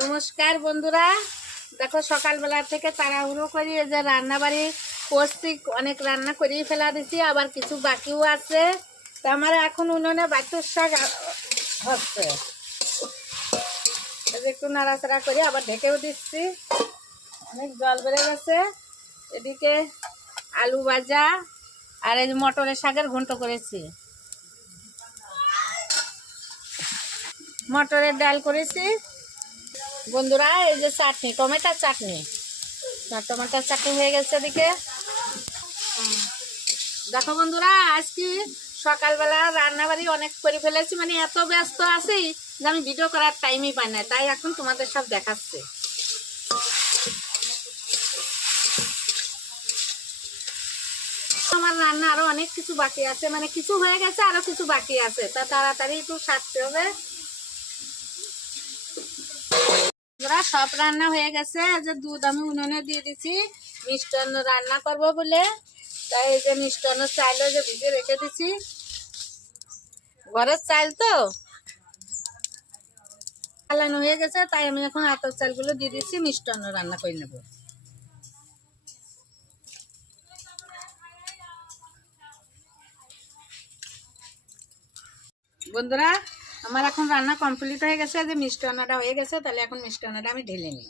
নমস্কার বন্ধুরা, দেখো সকালবেলা থেকে তাড়াহুড়ো করি এই যে রান্না বাড়ি করছি, অনেক রান্না করিয়ে ফেলা দিছি, আবার কিছু বাকিও আছে। তো আমার এখন উনুনে বাচ্চার শাক হচ্ছে, একটু নাড়াচাড়া করি, আবার ঢেকেও দিচ্ছি। অনেক জল বেড়ে গেছে। এদিকে আলু ভাজা আর এই মটরের শাকের ঘন্ট করেছি, মটরের ডাল করেছি। বন্ধুরা এই যে চাটনি, টমেটোর চাটনি, টমেটোর চাটনি হয়ে গেছে এদিকে। দেখো বন্ধুরা, আজকে সকালবেলা রান্নাবাড়ি অনেক করে ফেলেছি, মানে এত ব্যস্ত আছি যে আমি ভিডিও করার টাইমই পাই না, তাই এখন তোমাদের সব দেখাচ্ছি। আমার রান্না আরো অনেক কিছু বাকি আছে, মানে কিছু হয়ে গেছে, আরো কিছু বাকি আছে, তা তাড়াতাড়ি একটু সারতে হবে। সব রান্না হয়ে গেছে। যে দুধ আমি উনুনে দিয়ে দিচ্ছি মিষ্টান্ন রান্না করব বলে, তাই এই যে মিষ্টান্ন চাইলে যে ভিজে রেখে দিচ্ছি, ঘরের চাল তো চালানো হয়ে গেছে, তাই আমি এখন আতপ চালগুলো দিয়ে দিচ্ছি, মিষ্টান্ন রান্না করে নেব। বন্ধুরা আমার এখন রান্না কমপ্লিট হয়ে গেছে, যে মিষ্টান্নটা হয়ে গেছে, তাহলে এখন মিষ্টান্নটা আমি ঢেলে নিই।